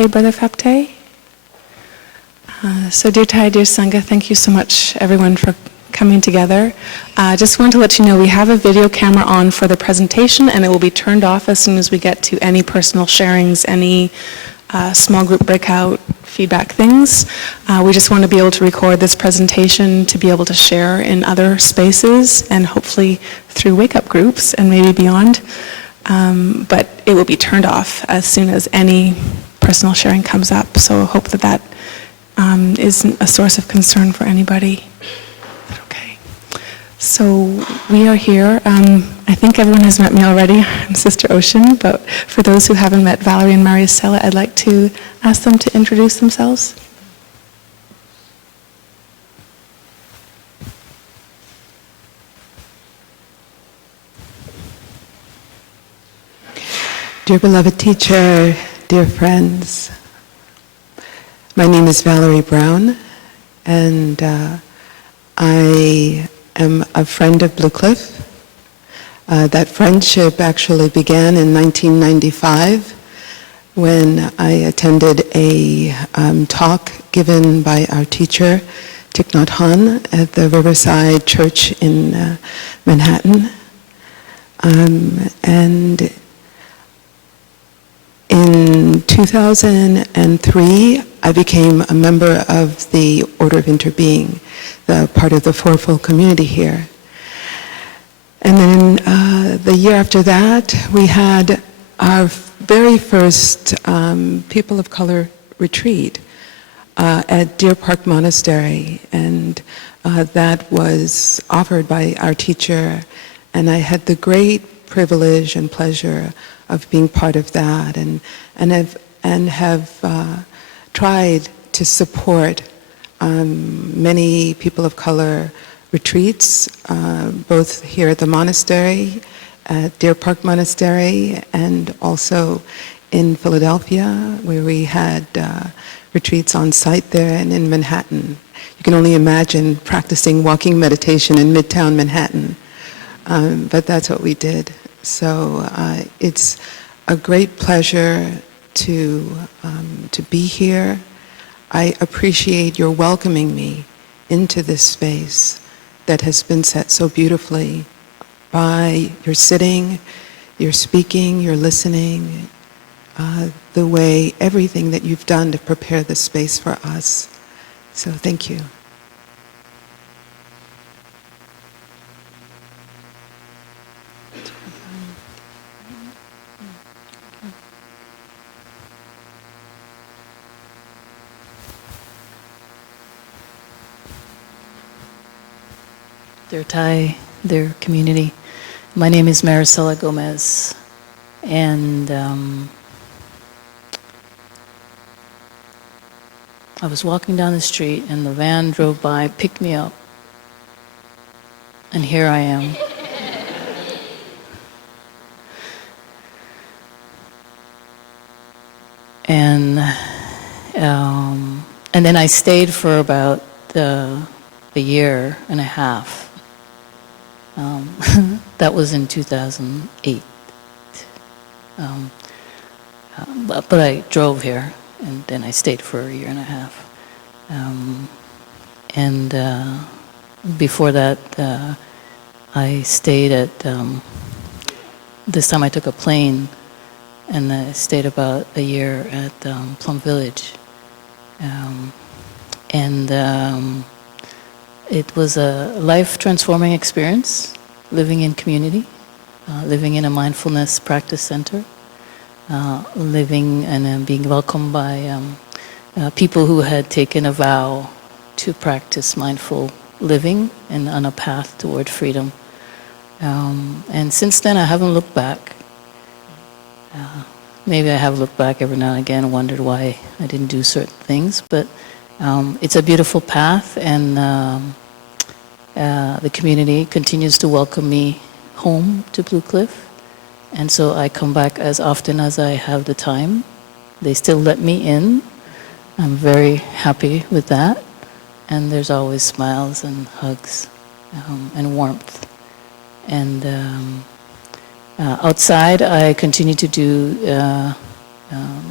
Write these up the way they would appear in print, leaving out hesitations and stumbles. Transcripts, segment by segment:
okay, Brother Fapte? So dear Thai, dear Sangha, thank you so much, everyone, for coming together. Just want to let you know we have a video camera on for the presentation, and it will be turned off as soon as we get to any personal sharings, any small group breakout feedback things. We just want to be able to record this presentation to be able to share in other spaces and hopefully through wake-up groups and maybe beyond. But it will be turned off as soon as any personal sharing comes up. So I hope that that isn't a source of concern for anybody. Okay. So we are here. I think everyone has met me already. I'm Sister Ocean, but for those who haven't met Valerie and Maria Stella, I'd like to ask them to introduce themselves. Dear beloved teacher, dear friends, my name is Valerie Brown, and I am a friend of Blue Cliff. That friendship actually began in 1995 when I attended a talk given by our teacher, Thich Nhat Hanh, at the Riverside Church in Manhattan. And in 2003, I became a member of the Order of Interbeing, the part of the Fourfold community here. And then the year after that, we had our very first People of Color retreat at Deer Park Monastery, and that was offered by our teacher, and I had the great privilege and pleasure of being part of that, and have tried to support many people of color retreats, both here at the monastery, at Deer Park Monastery, and also in Philadelphia, where we had retreats on site there, and in Manhattan. You can only imagine practicing walking meditation in Midtown Manhattan, but that's what we did. So it's a great pleasure to be here. I appreciate your welcoming me into this space that has been set so beautifully by your sitting, your speaking, your listening, the way, everything that you've done to prepare this space for us. So thank you. Their Thai, their community. My name is Maricela Gomez, and I was walking down the street and the van drove by, picked me up, and here I am. And then I stayed for about a year and a half. That was in 2008. But I drove here, and then I stayed for a year and a half. Before that, I stayed at, this time I took a plane, and I stayed about a year at Plum Village. It was a life-transforming experience, living in community, living in a mindfulness practice center, living and being welcomed by people who had taken a vow to practice mindful living and on a path toward freedom. And since then, I haven't looked back. Maybe I have looked back every now and again and wondered why I didn't do certain things, but it's a beautiful path, and the community continues to welcome me home to Blue Cliff, and so I come back as often as I have the time. They still let me in. I'm very happy with that, and there's always smiles and hugs and warmth. And outside, I continue to do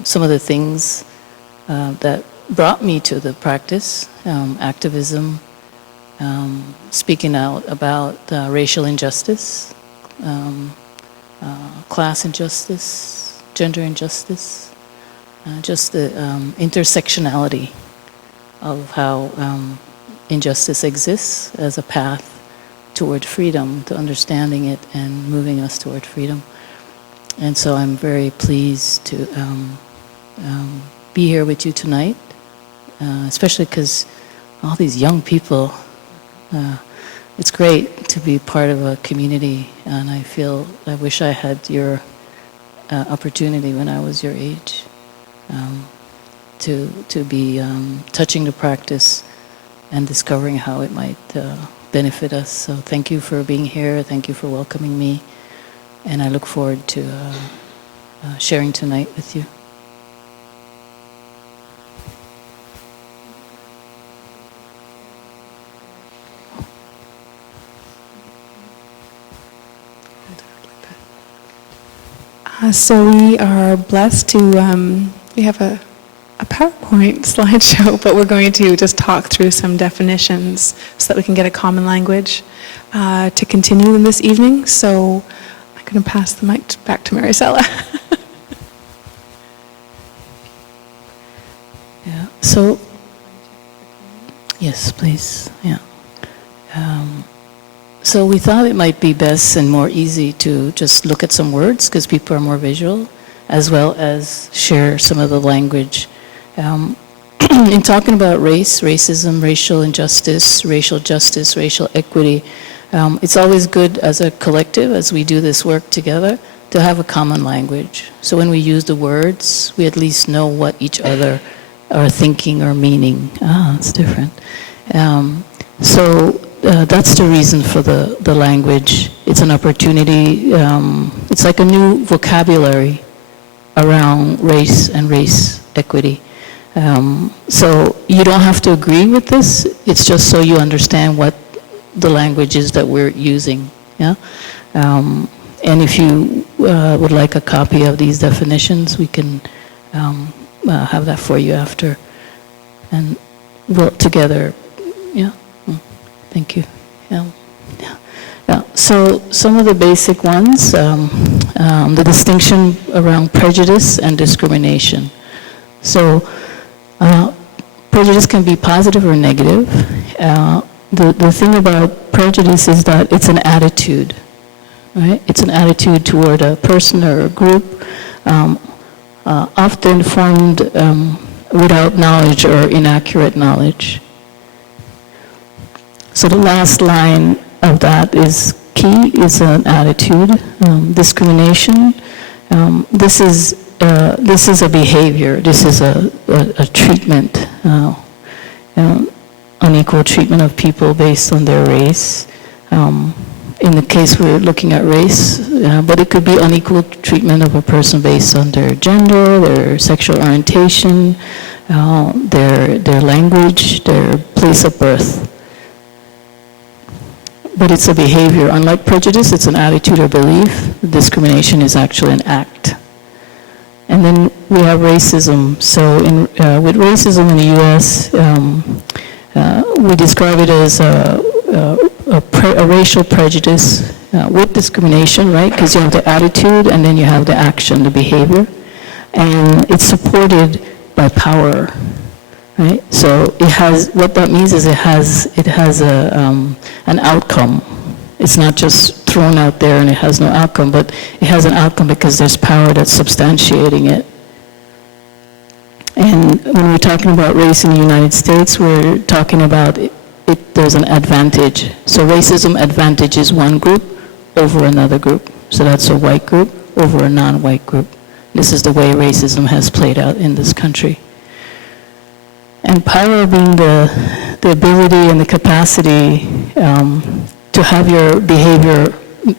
some of the things that brought me to the practice, activism, speaking out about racial injustice, class injustice, gender injustice, just the intersectionality of how injustice exists as a path toward freedom, to understanding it and moving us toward freedom. And so I'm very pleased to be here with you tonight, especially because all these young people, it's great to be part of a community, and I wish I had your opportunity when I was your age, to be touching the practice and discovering how it might benefit us. So thank you for being here, thank you for welcoming me, and I look forward to sharing tonight with you. So we are blessed to, we have a PowerPoint slideshow, but we're going to just talk through some definitions so that we can get a common language to continue in this evening. So I'm going to pass the mic back to Maricela. Yeah. So, yes, please. Yeah. So we thought it might be best and more easy to just look at some words because people are more visual, as well as share some of the language. In talking about race, racism, racial injustice, racial justice, racial equity, it's always good as a collective, as we do this work together, to have a common language. So when we use the words, we at least know what each other are thinking or meaning. It's different. So that's the reason for the language. It's an opportunity. It's like a new vocabulary around race and race equity. So you don't have to agree with this. It's just so you understand what the language is that we're using. Yeah. And if you would like a copy of these definitions, we can have that for you after, and we'll together. Yeah. Thank you. Yeah. So some of the basic ones, the distinction around prejudice and discrimination. So prejudice can be positive or negative. The thing about prejudice is that it's an attitude, right? It's an attitude toward a person or a group, often formed without knowledge or inaccurate knowledge. So the last line of that is key, is an attitude. Discrimination, this is a behavior, this is a treatment, unequal treatment of people based on their race. In the case we're looking at race, but it could be unequal treatment of a person based on their gender, their sexual orientation, their language, their place of birth. But it's a behavior. Unlike prejudice, it's an attitude or belief. Discrimination is actually an act. And then we have racism. So with racism in the U.S., we describe it as a racial prejudice with discrimination, right? Because you have the attitude and then you have the action, the behavior. And it's supported by power. Right? So it has, what that means is it has an outcome. It's not just thrown out there and it has no outcome, but it has an outcome because there's power that's substantiating it. And when we're talking about race in the United States, we're talking about there's an advantage. So racism advantages one group over another group. So that's a white group over a non-white group. This is the way racism has played out in this country. And power being the ability and the capacity to have your behavior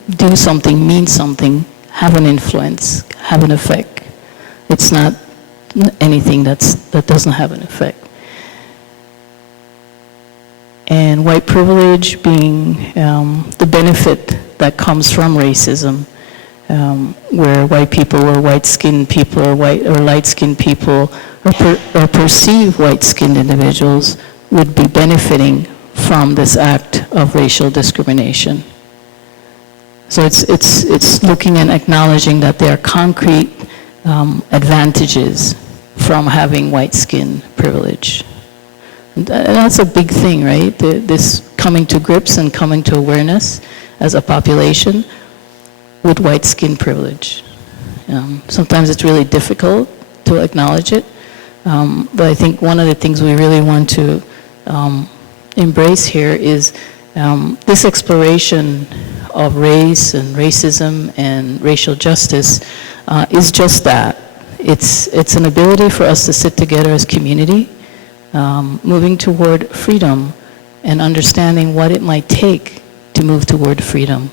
do something, mean something, have an influence, have an effect. It's not anything that doesn't have an effect. And white privilege being the benefit that comes from racism. where white people or white-skinned people or white or light-skinned people or perceived white-skinned individuals would be benefiting from this act of racial discrimination. So it's looking and acknowledging that there are concrete advantages from having white skin privilege. And that's a big thing, right? This coming to grips and coming to awareness as a population with white skin privilege. Sometimes it's really difficult to acknowledge it, but I think one of the things we really want to embrace here is this exploration of race and racism and racial justice is just that. It's an ability for us to sit together as community, moving toward freedom and understanding what it might take to move toward freedom.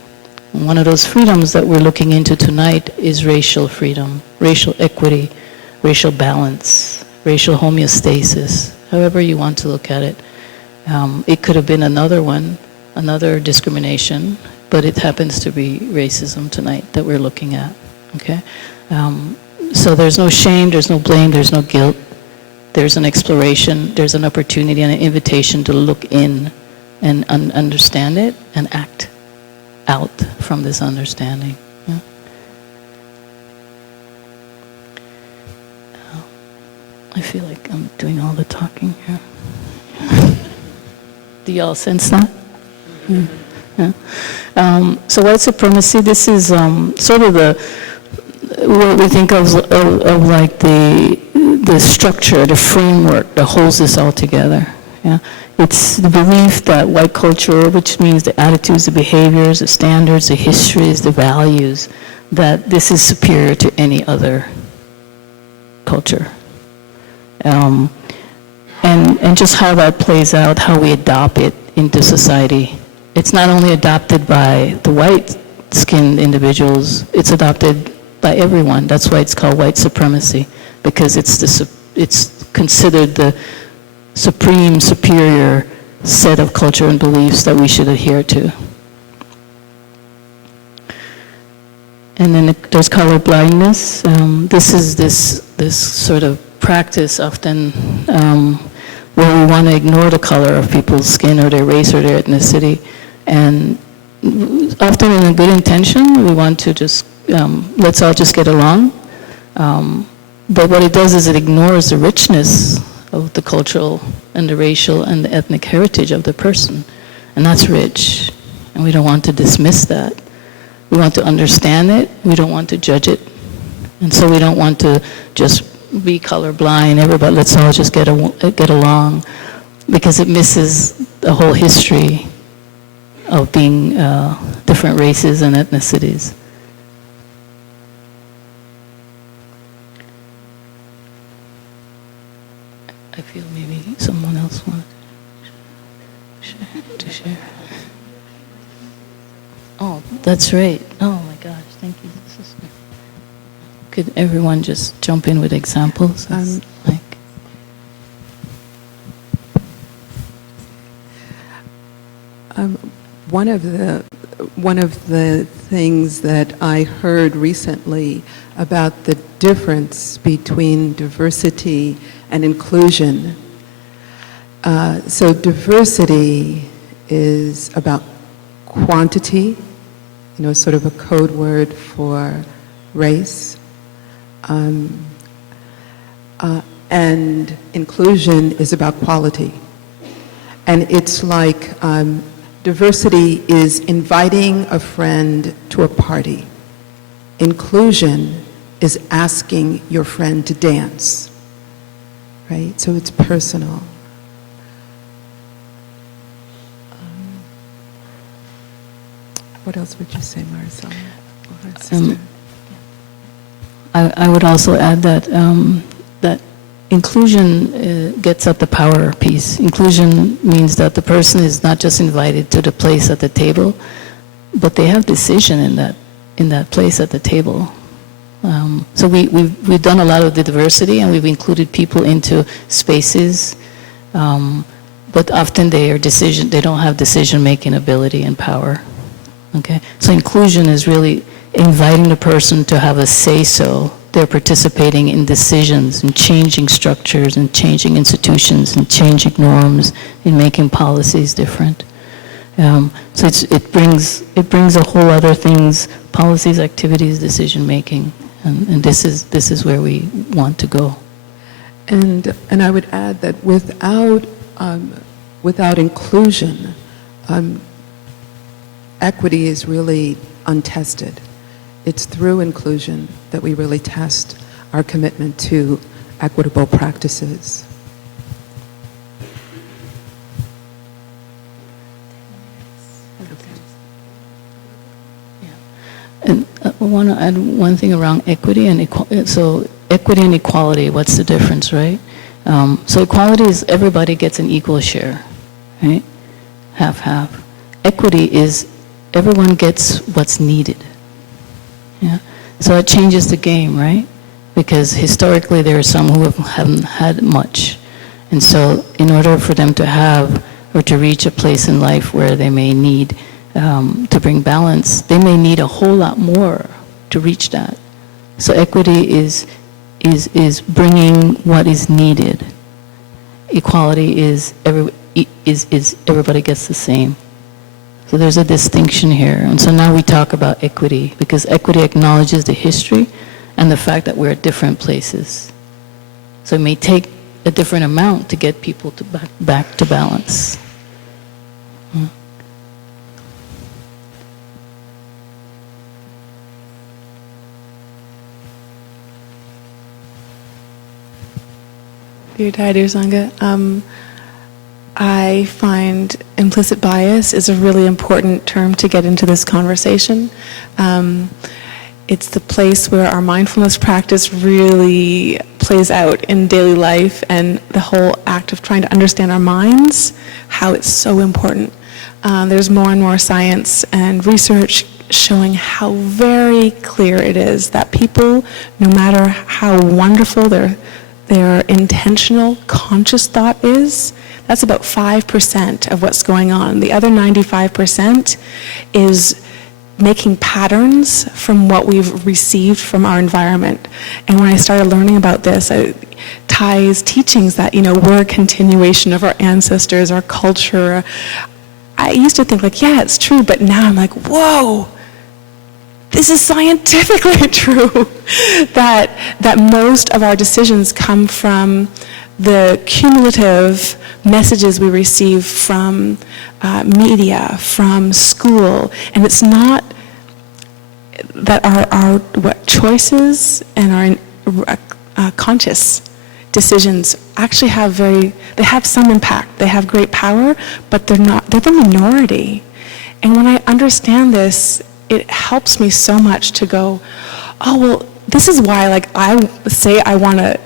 And one of those freedoms that we're looking into tonight is racial freedom, racial equity, racial balance, racial homeostasis, however you want to look at it. It could have been another one, another discrimination, but it happens to be racism tonight that we're looking at, okay? So there's no shame, there's no blame, there's no guilt. There's an exploration, there's an opportunity and an invitation to look in and understand it and act out from this understanding. Yeah? I feel like I'm doing all the talking here. Do y'all sense that? Yeah. So white supremacy, this is sort of what we think of like the structure, the framework that holds this all together. Yeah? It's the belief that white culture, which means the attitudes, the behaviors, the standards, the histories, the values, that this is superior to any other culture. And just how that plays out, how we adopt it into society. It's not only adopted by the white-skinned individuals, it's adopted by everyone. That's why it's called white supremacy, because it's considered the supreme, superior set of culture and beliefs that we should adhere to. And then there's color blindness. This is this sort of practice often where we want to ignore the color of people's skin or their race or their ethnicity. And often in a good intention, we want to just, let's all just get along. But what it does is it ignores the richness of the cultural and the racial and the ethnic heritage of the person. And that's rich. And we don't want to dismiss that. We want to understand it. We don't want to judge it. And so we don't want to just be colorblind. Everybody, let's all just get along, because it misses the whole history of being different races and ethnicities. I feel maybe someone else wanted to share. Oh, that's right. Oh my gosh, thank you, sister. Could everyone just jump in with examples? One of the things that I heard recently about the difference between diversity and inclusion. So diversity is about quantity, sort of a code word for race. And inclusion is about quality. And it's like diversity is inviting a friend to a party. Inclusion is asking your friend to dance, right? So it's personal. What else would you say, Marisol? I would also add that that inclusion gets at the power piece. Inclusion means that the person is not just invited to the place at the table, but they have decision in that place at the table. So we've done a lot of the diversity, and we've included people into spaces, but often they don't have decision-making ability and power. Okay, so inclusion is really inviting the person to have a say-so. They're participating in decisions and changing structures and changing institutions and changing norms and making policies different. So it brings a whole other things, policies, activities, decision making, and this is where we want to go. And I would add that without inclusion, equity is really untested. It's through inclusion that we really test our commitment to equitable practices. And I want to add one thing around equity and equality. So equity and equality, what's the difference, right? So equality is everybody gets an equal share, right? Half-half. Equity is everyone gets what's needed. Yeah. So it changes the game, right? Because historically there are some who haven't had much. And so in order for them to have or to reach a place in life where they may need to bring balance, they may need a whole lot more to reach that. So equity is bringing what is needed. Equality is everybody gets the same. So there's a distinction here. And so now we talk about equity because equity acknowledges the history and the fact that we're at different places. So it may take a different amount to get people to back to balance. Dear Dai, dear Sangha, I find implicit bias is a really important term to get into this conversation. It's the place where our mindfulness practice really plays out in daily life, and the whole act of trying to understand our minds, how it's so important. There's more and more science and research showing how very clear it is that people, no matter how wonderful their intentional, conscious thought is, that's about 5% of what's going on. The other 95% is making patterns from what we've received from our environment. And when I started learning about this, Thai's teachings that, we're a continuation of our ancestors, our culture, I used to think like, yeah, it's true, but now I'm like, whoa, this is scientifically true, that most of our decisions come from the cumulative messages we receive from media, from school, and it's not that our choices and our conscious decisions actually they have some impact. They have great power, but they're the minority. And when I understand this, it helps me so much to go, oh, well, this is why, I say I want to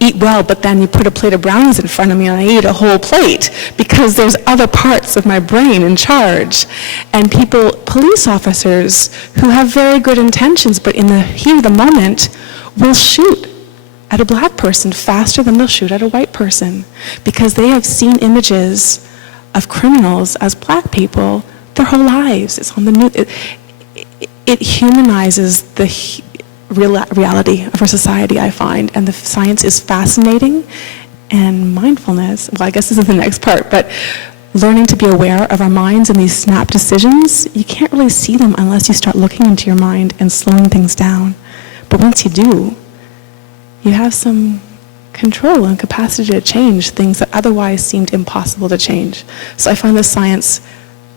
eat well, but then you put a plate of brownies in front of me and I eat a whole plate, because there's other parts of my brain in charge. And police officers who have very good intentions, but in the heat of the moment, will shoot at a black person faster than they'll shoot at a white person, because they have seen images of criminals as black people their whole lives. It's on the news. It humanizes the reality of our society, I find, and the science is fascinating. And mindfulness, well, I guess this is the next part, but learning to be aware of our minds and these snap decisions, you can't really see them unless you start looking into your mind and slowing things down. But once you do, you have some control and capacity to change things that otherwise seemed impossible to change. So I find the science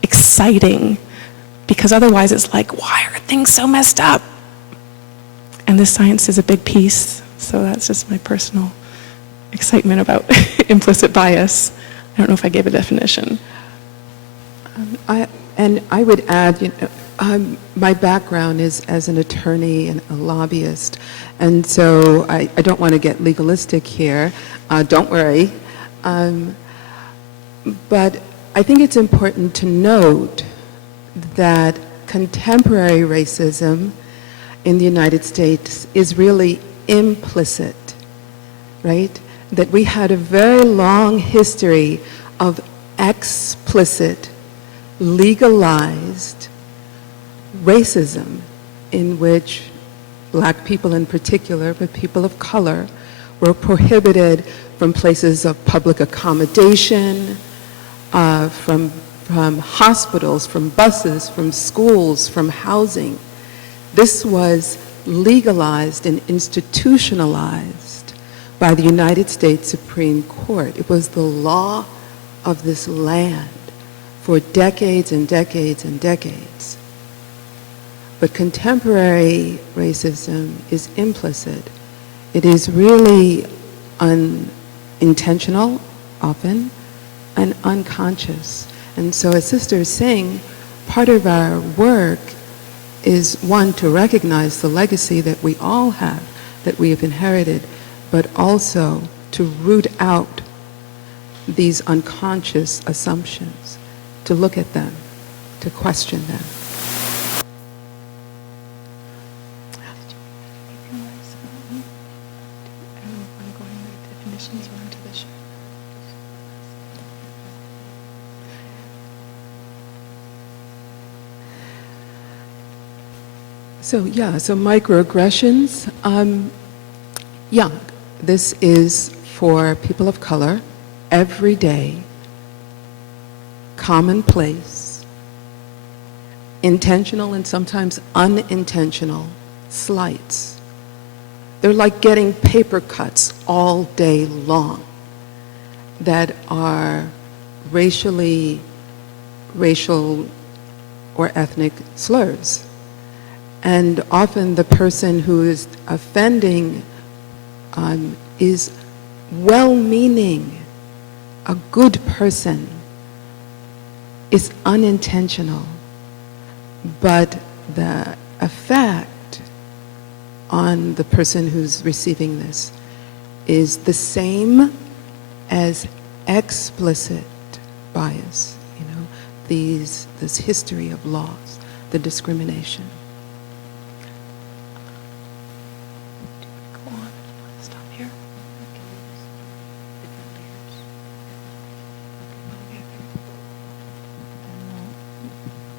exciting, because otherwise it's like, why are things so messed up? And this science is a big piece, so that's just my personal excitement about implicit bias. I don't know if I gave a definition. I would add, my background is as an attorney and a lobbyist, and so I don't want to get legalistic here, don't worry. But I think it's important to note that contemporary racism in the United States is really implicit, right? That we had a very long history of explicit, legalized racism in which black people in particular, but people of color, were prohibited from places of public accommodation, from hospitals, from buses, from schools, from housing. This was legalized and institutionalized by the United States Supreme Court. It was the law of this land for decades and decades and decades. But contemporary racism is implicit. It is really unintentional, often, and unconscious. And so, as Sister is saying, part of our work is, one, to recognize the legacy that we all have, that we have inherited, but also to root out these unconscious assumptions, to look at them, to question them. So microaggressions, this is for people of color, everyday, commonplace, intentional and sometimes unintentional slights. They're like getting paper cuts all day long that are racial or ethnic slurs. And often the person who is offending is well-meaning, a good person, is unintentional, but the effect on the person who's receiving this is the same as explicit bias, this history of laws, the discrimination.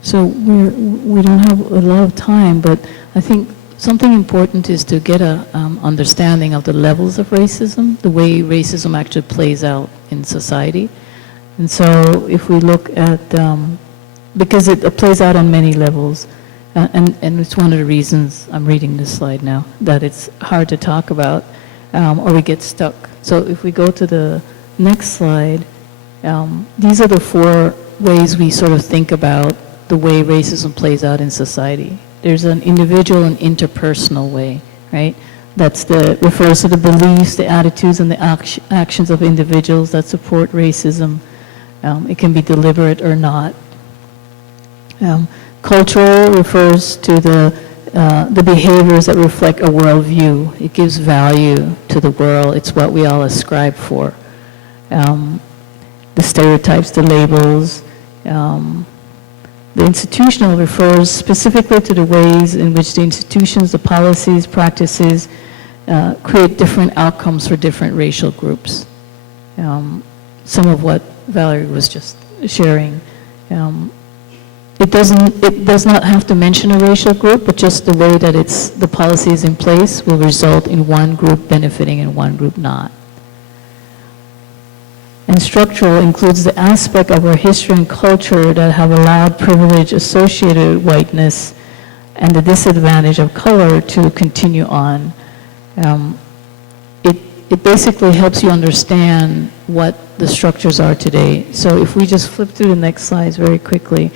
So we don't have a lot of time, but I think something important is to get a understanding of the levels of racism, the way racism actually plays out in society. And so if we look at, because it plays out on many levels, and it's one of the reasons I'm reading this slide now, that it's hard to talk about, or we get stuck. So if we go to the next slide, these are the 4 ways we sort of think about the way racism plays out in society. There's an individual and interpersonal way, right? Refers to the beliefs, the attitudes, and the actions of individuals that support racism. It can be deliberate or not. Cultural refers to the behaviors that reflect a worldview. It gives value to the world. It's what we all ascribe for. The stereotypes, the labels. The institutional refers specifically to the ways in which the institutions, the policies, practices create different outcomes for different racial groups. Some of what Valerie was just sharing. It does not have to mention a racial group, but just the way that the policy is in place will result in one group benefiting and one group not. And structural includes the aspect of our history and culture that have allowed privilege associated with whiteness and the disadvantage of color to continue on. It basically helps you understand what the structures are today. So if we just flip through the next slides very quickly,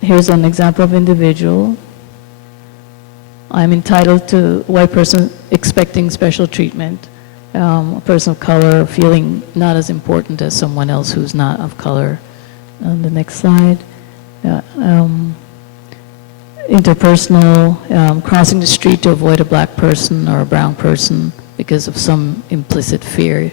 here's an example of individual. I'm entitled to a white person expecting special treatment. A person of color feeling not as important as someone else who's not of color. On the next slide. Interpersonal, crossing the street to avoid a black person or a brown person because of some implicit fear.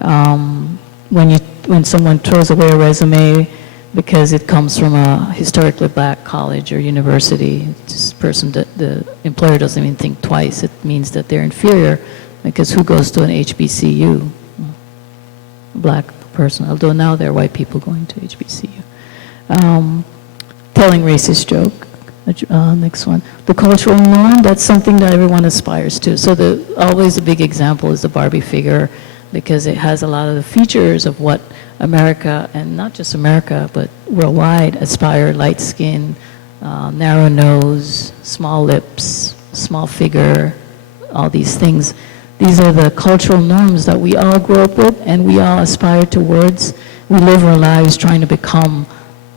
When someone throws away a resume because it comes from a historically black college or university, this person, the employer doesn't even think twice. It means that they're inferior. Because who goes to an HBCU? A black person, although now there are white people going to HBCU. Telling racist joke, Next one. The cultural norm, that's something that everyone aspires to. So always a big example is the Barbie figure, because it has a lot of the features of what America, and not just America, but worldwide, aspire: light skin, narrow nose, small lips, small figure, all these things. These are the cultural norms that we all grew up with and we all aspire towards. We live our lives trying to become,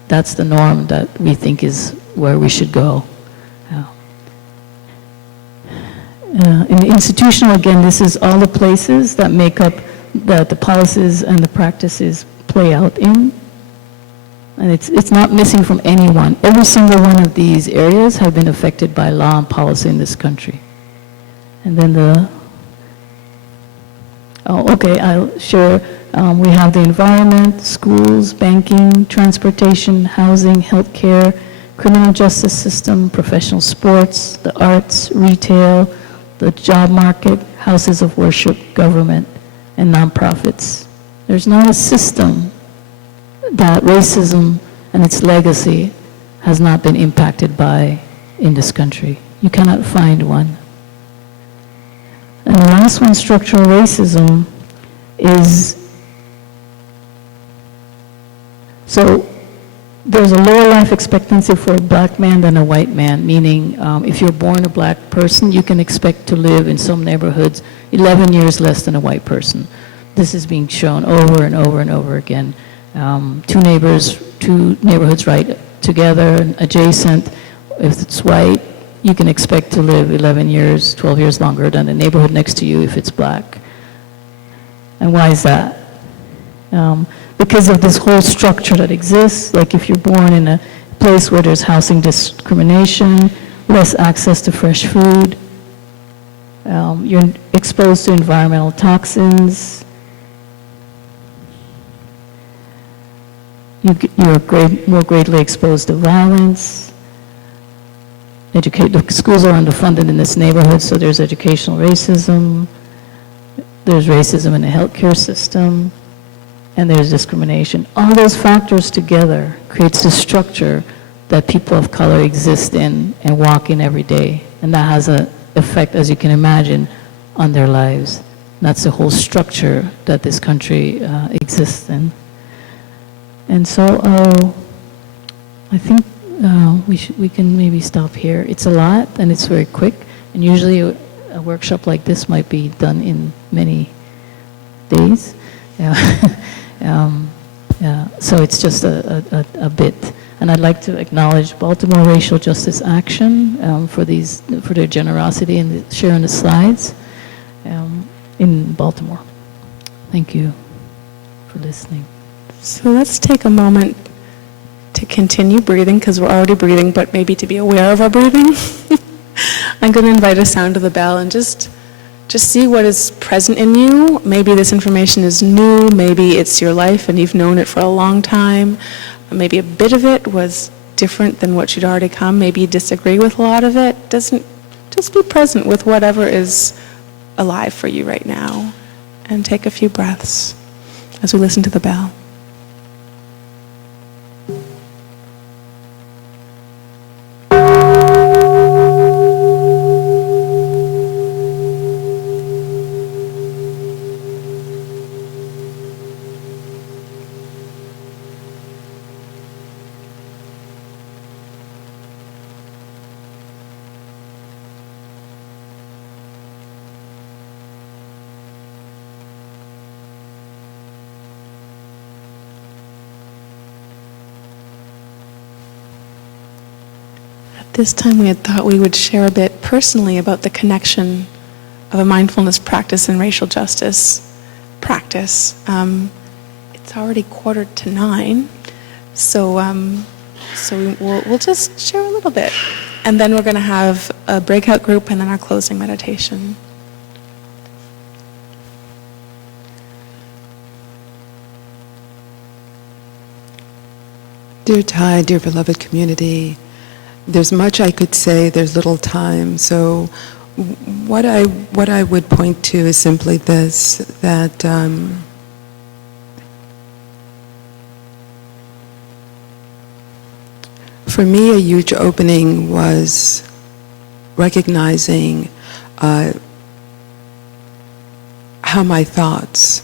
that's the norm that we think is where we should go. In the institutional, again, this is all the places that make up that the policies and the practices play out in. And it's not missing from anyone. Every single one of these areas have been affected by law and policy in this country. And then I'll share. We have the environment, schools, banking, transportation, housing, healthcare, criminal justice system, professional sports, the arts, retail, the job market, houses of worship, government, and nonprofits. There's not a system that racism and its legacy has not been impacted by in this country. You cannot find one. And the last one, structural racism, is, so there's a lower life expectancy for a black man than a white man, meaning if you're born a black person, you can expect to live in some neighborhoods 11 years less than a white person. This is being shown over and over and over again. Two neighborhoods right together, adjacent. If it's white, you can expect to live 11 years, 12 years longer than the neighborhood next to you if it's black. And why is that? Because of this whole structure that exists. Like if you're born in a place where there's housing discrimination, less access to fresh food, you're exposed to environmental toxins, you're more greatly exposed to violence. The schools are underfunded in this neighborhood, so there's educational racism, there's racism in the healthcare system, and there's discrimination. All those factors together creates the structure that people of color exist in and walk in every day. And that has an effect, as you can imagine, on their lives. And that's the whole structure that this country exists in. And so I think we can maybe stop here. It's a lot and it's very quick. And usually a workshop like this might be done in many days. So it's just a bit. And I'd like to acknowledge Baltimore Racial Justice Action for their generosity in sharing the slides in Baltimore. Thank you for listening. So let's take a moment to continue breathing, because we're already breathing, but maybe to be aware of our breathing. I'm going to invite a sound of the bell and just see what is present in you. Maybe this information is new, maybe it's your life and you've known it for a long time. Maybe a bit of it was different than what you'd already come. Maybe you disagree with a lot of it. Just be present with whatever is alive for you right now. And take a few breaths as we listen to the bell. This time we had thought we would share a bit personally about the connection of a mindfulness practice and racial justice practice. It's already 8:45, so we'll just share a little bit. And then we're going to have a breakout group and then our closing meditation. Dear Ty, dear beloved community, there's much I could say, there's little time. So what I would point to is simply this, that For me, a huge opening was recognizing how my thoughts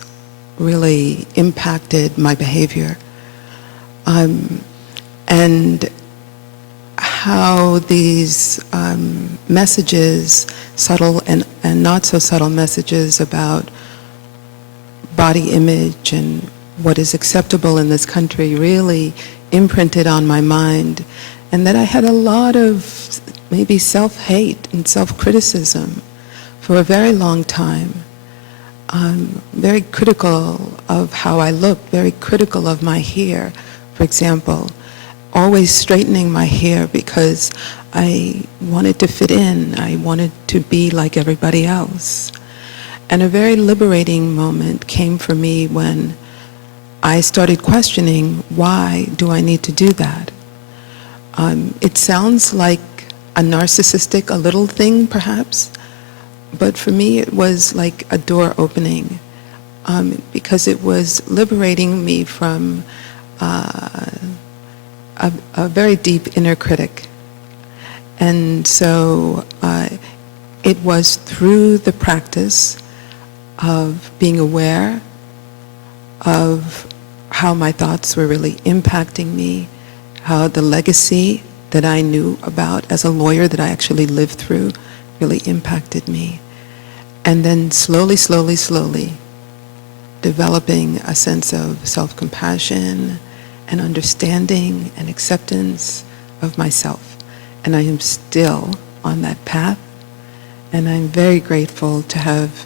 really impacted my behavior, and how these messages, subtle and not so subtle messages about body image and what is acceptable in this country really imprinted on my mind, and that I had a lot of maybe self-hate and self-criticism for a very long time. Very critical of how I look, very critical of my hair, for example. Always straightening my hair because I wanted to fit in. I wanted to be like everybody else. And a very liberating moment came for me when I started questioning, why do I need to do that? It sounds like a narcissistic, a little thing perhaps, but for me it was like a door opening, because it was liberating me from a very deep inner critic. And so it was through the practice of being aware of how my thoughts were really impacting me, how the legacy that I knew about as a lawyer that I actually lived through really impacted me. And then slowly, slowly, slowly developing a sense of self-compassion and understanding and acceptance of myself. And I am still on that path, and I'm very grateful to have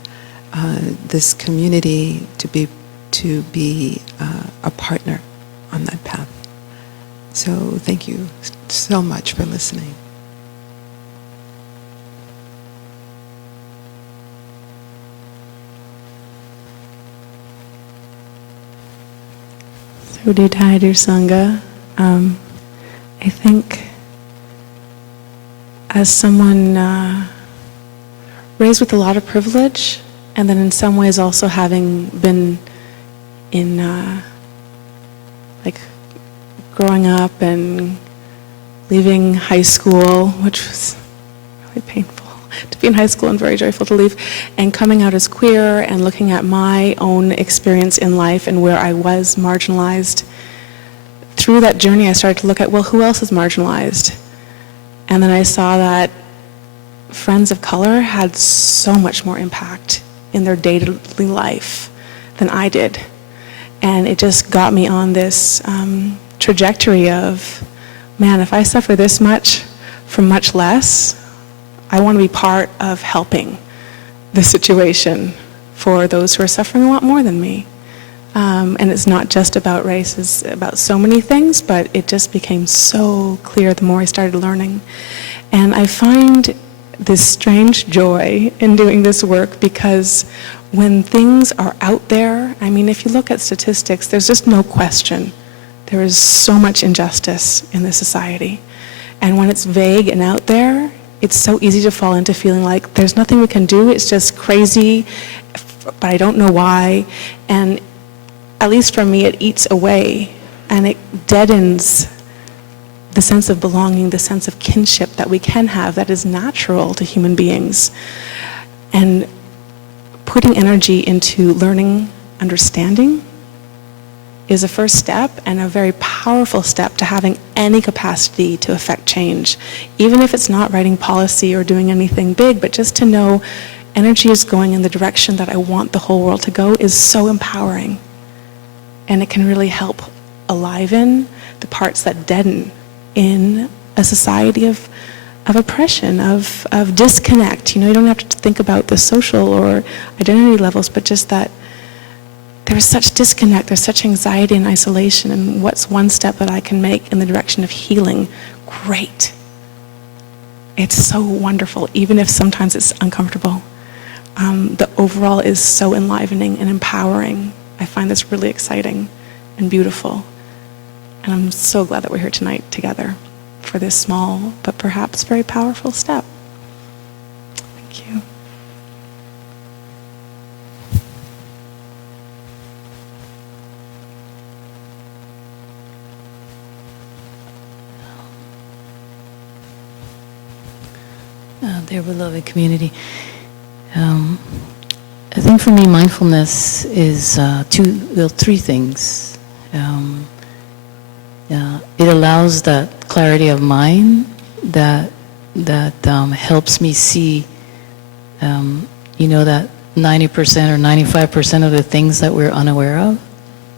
this community to be a partner on that path. So thank you so much for listening. So, dear Sangha, I think as someone raised with a lot of privilege, and then in some ways also having been in like growing up and leaving high school, which was really painful to be in high school and very joyful to leave, and coming out as queer and looking at my own experience in life and where I was marginalized. Through that journey, I started to look at, well, who else is marginalized? And then I saw that friends of color had so much more impact in their daily life than I did. And it just got me on this trajectory of, man, if I suffer this much for much less, I want to be part of helping the situation for those who are suffering a lot more than me. And it's not just about race, it's about so many things, but it just became so clear the more I started learning. And I find this strange joy in doing this work because when things are out there, I mean, if you look at statistics, there's just no question. There is so much injustice in this society. And when it's vague and out there, it's so easy to fall into feeling like there's nothing we can do, it's just crazy, but I don't know why. And at least for me, it eats away and it deadens the sense of belonging, the sense of kinship that we can have that is natural to human beings. And putting energy into learning, understanding is a first step and a very powerful step to having any capacity to affect change. Even if it's not writing policy or doing anything big, but just to know energy is going in the direction that I want the whole world to go is so empowering. And it can really help aliven the parts that deaden in a society of oppression, of disconnect. You know, you don't have to think about the social or identity levels, but just that there's such disconnect, there's such anxiety and isolation, and what's one step that I can make in the direction of healing? Great. It's so wonderful, even if sometimes it's uncomfortable. The overall is so enlivening and empowering. I find this really exciting and beautiful. And I'm so glad that we're here tonight together for this small but perhaps very powerful step. Thank you. Dear beloved community, I think for me mindfulness is three things. It allows that clarity of mind that helps me see, that 90% or 95% of the things that we're unaware of,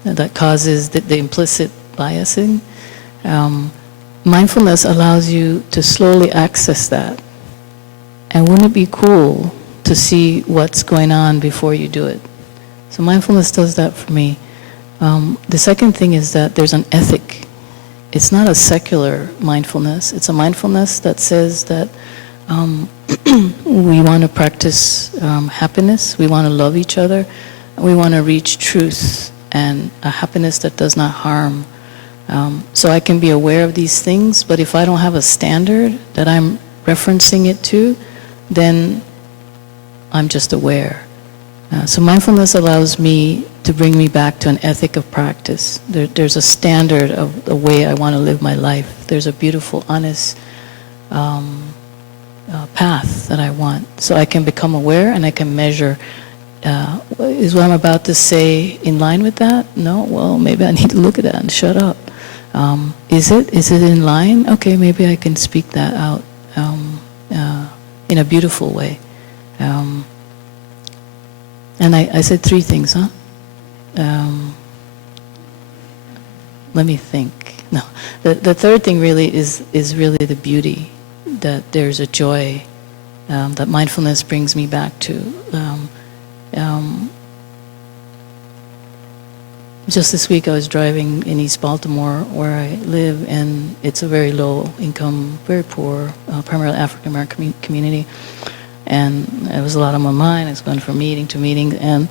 that causes the implicit biasing. Mindfulness allows you to slowly access that. And wouldn't it be cool to see what's going on before you do it? So mindfulness does that for me. The second thing is that there's an ethic. It's not a secular mindfulness. It's a mindfulness that says that we want to practice happiness, we want to love each other, we want to reach truth and a happiness that does not harm. So I can be aware of these things, but if I don't have a standard that I'm referencing it to, then I'm just aware. So mindfulness allows me to bring me back to an ethic of practice. There's a standard of the way I want to live my life. There's a beautiful, honest path that I want. So I can become aware and I can measure. Is what I'm about to say in line with that? No? Well, maybe I need to look at that and shut up. Is it in line? Okay, maybe I can speak that out in a beautiful way. And I said three things, huh? Let me think. No, the third thing really is really the beauty, that there's a joy that mindfulness brings me back to. Just this week I was driving in East Baltimore where I live, and it's a very low income, very poor, primarily African American community. And it was a lot on my mind. I was going from meeting to meeting, and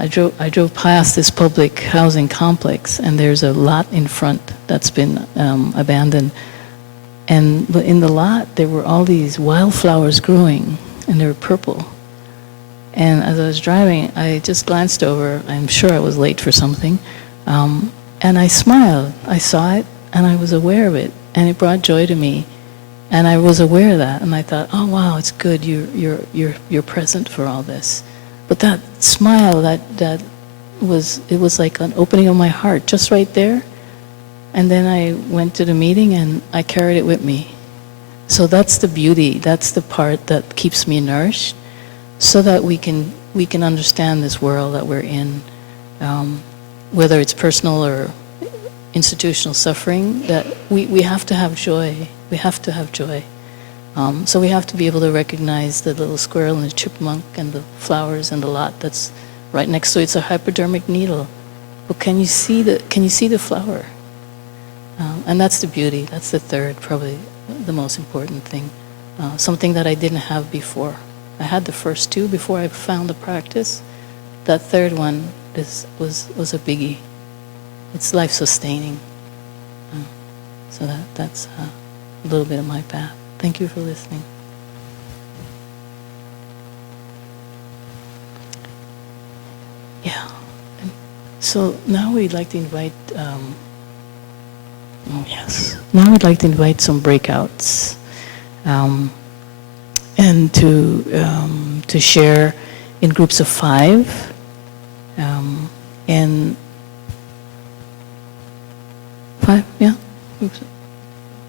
I drove past this public housing complex, and there's a lot in front that's been abandoned. And in the lot, there were all these wildflowers growing, and they were purple. And as I was driving, I just glanced over. I'm sure I was late for something. And I smiled. I saw it, and I was aware of it, and it brought joy to me. And I was aware of that, and I thought, oh wow, it's good. You're present for all this. But that smile, it was like an opening of my heart, just right there. And then I went to the meeting, and I carried it with me. So that's the beauty. That's the part that keeps me nourished, so that we can understand this world that we're in, whether it's personal or institutional suffering. That we have to have joy. We have to have joy. So we have to be able to recognize the little squirrel and the chipmunk and the flowers and the lot that's right next to it. It's a hypodermic needle. But can you see the flower? And that's the beauty. That's the third, probably the most important thing. Something that I didn't have before. I had the first two before I found the practice. That third one was a biggie. It's life-sustaining. So that's a little bit of my path. Thank you for listening. Yeah. So now we'd like to invite, Now we'd like to invite some breakouts, and to share in groups of 5, and 5, yeah. Groups of